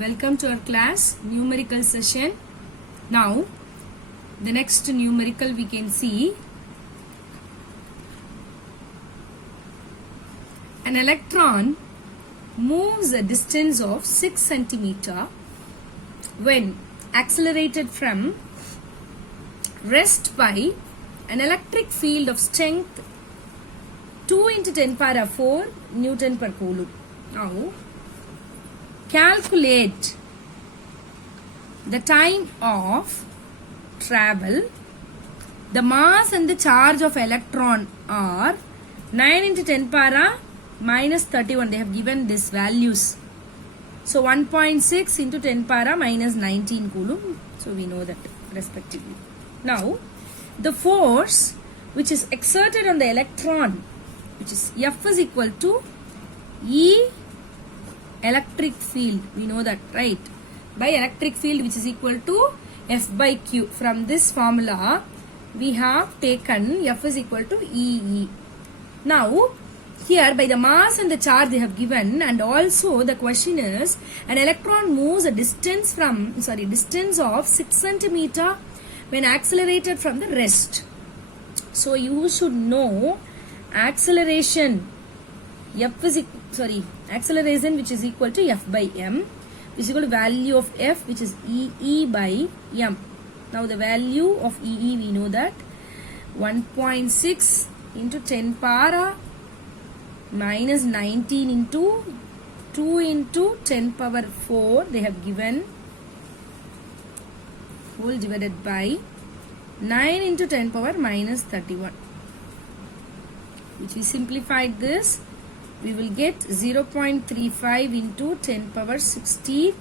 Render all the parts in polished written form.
Welcome to our class numerical session. Now the next numerical we can see an electron moves a distance of 6 centimeter when accelerated from rest by an electric field of strength 2 into 10 power 4 Newton per coulomb. Now calculate the time of travel. The mass and the charge of electron are 9 into 10 power minus 31. They have given these values. So 1.6 into 10 power minus 19 coulomb. So we know that respectively. Now the force which is exerted on the electron, which is F is equal to E electric field. We know that, right? By electric field which is equal to F by Q. From this formula we have taken F is equal to EE. Now here by the mass and the charge they have given, and also the question is an electron moves a distance of 6 centimeter when accelerated from the rest. So you should know acceleration acceleration which is equal to F by M, which is equal to value of F which is E by M. Now the value of EE we know that 1.6 into 10 power minus 19 into 2 into 10 power 4 they have given whole divided by 9 into 10 power minus 31, which we simplified this, we will get 0.35 into 10 power 60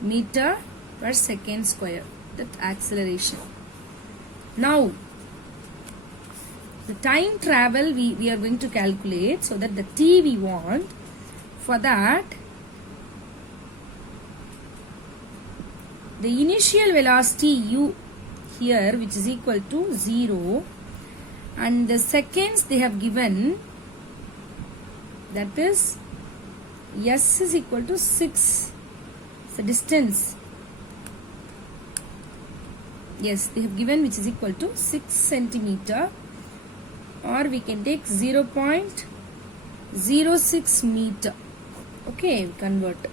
meter per second square, that acceleration. Now the time travel we are going to calculate, so that the t we want. For that the initial velocity u here which is equal to 0, and the seconds they have given, that is S is equal to 6, the distance, yes they have given, which is equal to 6 centimeter, or we can take 0.06 meter. Okay, we convert.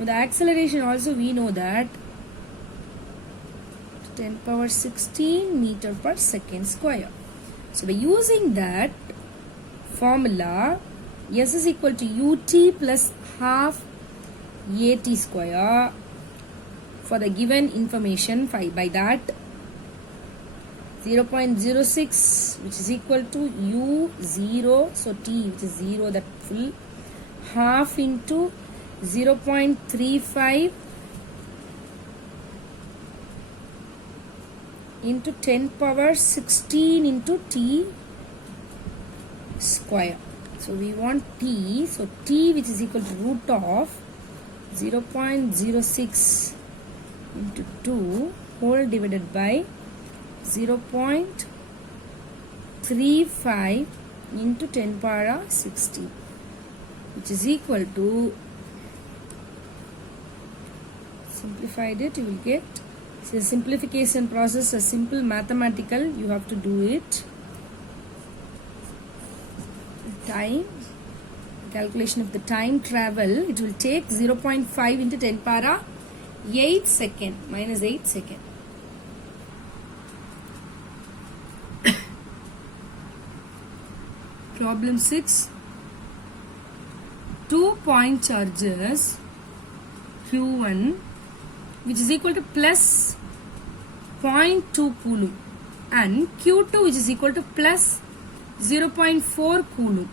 Now the acceleration also we know that 10 power 16 meter per second square. So by using that formula, S is equal to ut plus half at square for the given information. By that 0.06 which is equal to u0, so t which is 0, that full, half into 0.35 into 10 power 16 into t square. So we want t, so t which is equal to root of 0.06 into 2 whole divided by 0.35 into 10 power 16, which is equal to, simplified it, you will get, it's a simplification process, a simple mathematical, you have to do it. Time, calculation of the time travel, it will take 0.5 into 10 power 8 second, minus 8 second. Problem 6. 2 point charges Q1 which is equal to plus 0.2 coulomb and Q2 which is equal to plus 0.4 coulomb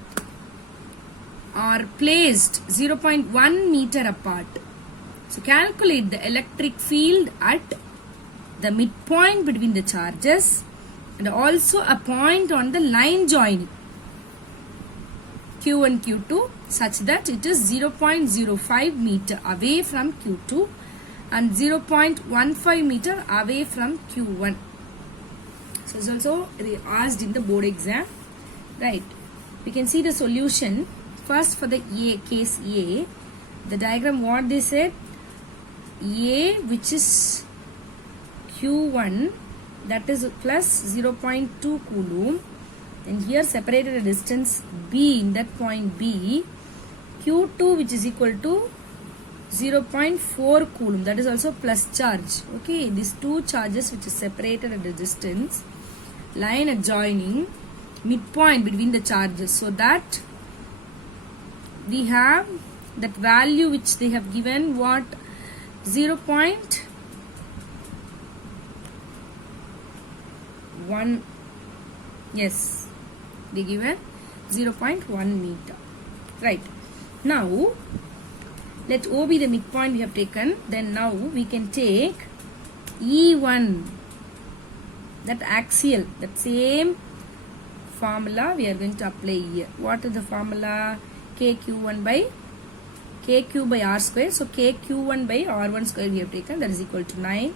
are placed 0.1 meter apart. So calculate the electric field at the midpoint between the charges and also a point on the line joining Q1 Q2 such that it is 0.05 meter away from Q2 and 0.15 meter away from Q1. So it's also asked in the board exam, right? We can see the solution first for the case A. The diagram what they said, A which is Q1, that is plus 0.2 coulomb, and here separated a distance B in that point B, Q2 which is equal to 0.4 coulomb, that is also plus charge. Okay, these two charges which is separated at a distance, line adjoining, midpoint between the charges, so that we have that value which they have given, what, 0.1, yes, they given 0.1 meter. Right, now let O be the midpoint we have taken. Then now we can take E1, that axial, that same formula we are going to apply here. What is the formula? KQ1 by KQ by R square. So KQ1 by R1 square we have taken, that is equal to 9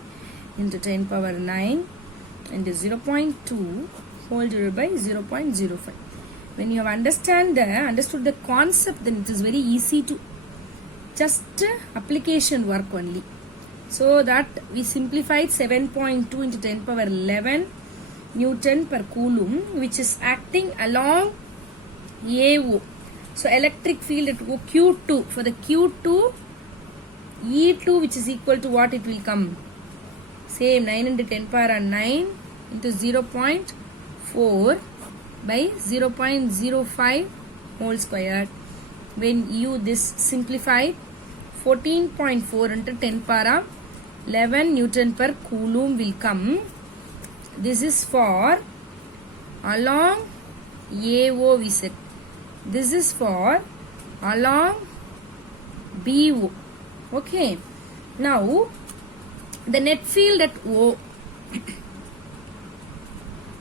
into 10 power 9 into 0.2 whole divided by 0.05. When you have understood the concept, then it is very easy to just application work only. So that we simplified 7.2 into 10 power 11 Newton per coulomb, which is acting along AO. So electric field at Q2, for the Q2, E2 which is equal to what it will come? Same 9 into 10 power 9 into 0.4 by 0.05 whole square. When you this simplified, 14.4 into 10 power 11 Newton per coulomb will come. This is for along AO we said. This is for along BO. Okay. Now the net field at O.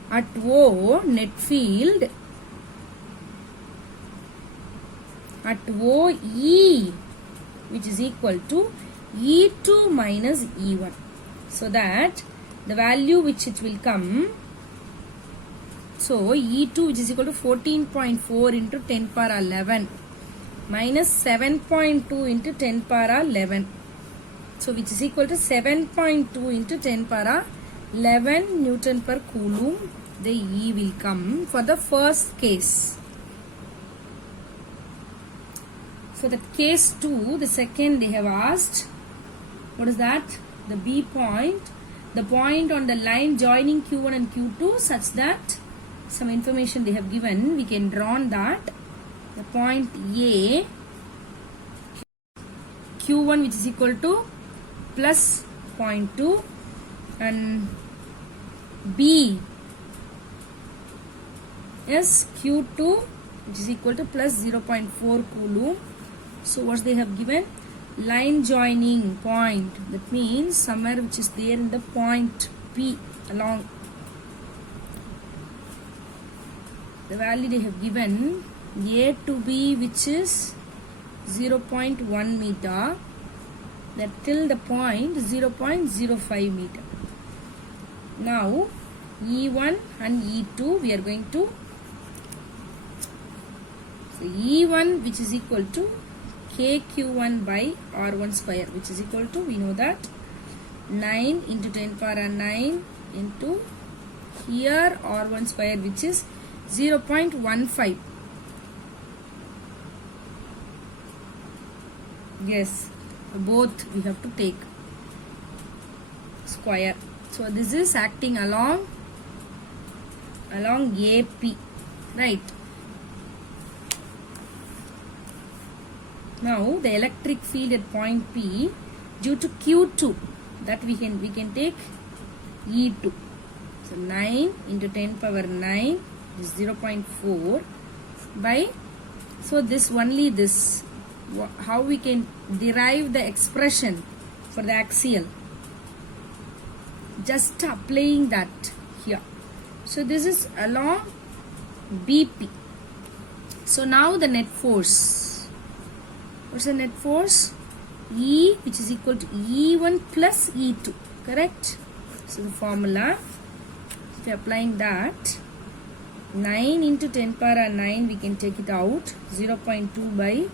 At O, net field at OE, which is equal to E2 minus E1. So that the value which it will come, so E2 which is equal to 14.4 into 10 power 11 minus 7.2 into 10 power 11. So which is equal to 7.2 into 10 power 11 Newton per coulomb. The E will come for the first case. So that case 2, the second they have asked, what is that? The B point, the point on the line joining Q1 and Q2, such that some information they have given, we can draw on that. The point A, Q1 which is equal to plus 0.2 and B is Q2 which is equal to plus 0.4 coulomb. So what they have given? Line joining point. That means somewhere which is there in the point P along. The value they have given A to B, which is 0.1 meter. That till the point 0.05 meter. Now E1 and E2 we are going to. So E1 which is equal to KQ1 by R1 square, which is equal to, we know that 9 into 10 power 9 into here R1 square, which is 0.15. Yes, both we have to take square. So this is acting along AP, right? Now the electric field at point P due to Q2, that we can take E2. So 9 into 10 power 9 is 0.4 by, so this only this, how we can derive the expression for the axial, just applying that here. So this is along BP. So now the net force. What's the net force? E, which is equal to E1 plus E2, correct? So the formula, if you are applying that, 9 into 10 power 9 we can take it out, 0.2 by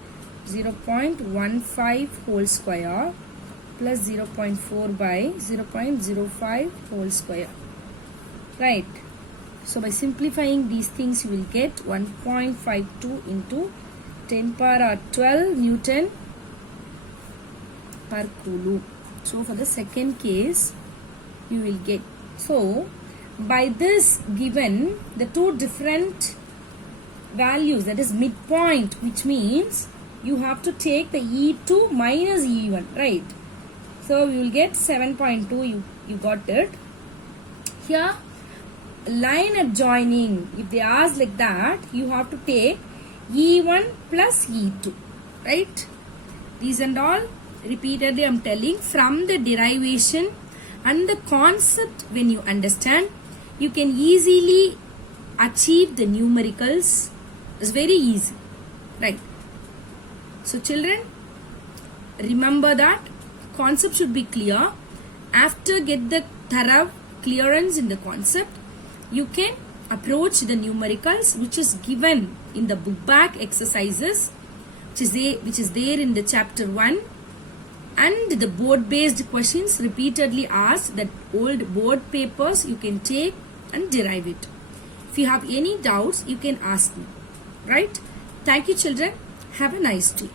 0.15 whole square plus 0.4 by 0.05 whole square. Right. So by simplifying these things, you will get 1.52 into 10 power 12 Newton per coulomb. So for the second case, you will get. So by this given the two different values, that is midpoint, which means you have to take the E2 minus E1, right? So you will get 7.2. You got it. Here, line adjoining, if they ask like that, you have to take E1 plus E2, right? These and all repeatedly I am telling, from the derivation and the concept, when you understand, you can easily achieve the numericals. It's very easy, right? So children, remember that concept should be clear. After get the thorough clearance in the concept, you can approach the numericals, which is given in the book back exercises, which is there in the chapter 1, and the board based questions repeatedly asked, that old board papers you can take and derive it. If you have any doubts, you can ask me, right? Thank you children. Have a nice day.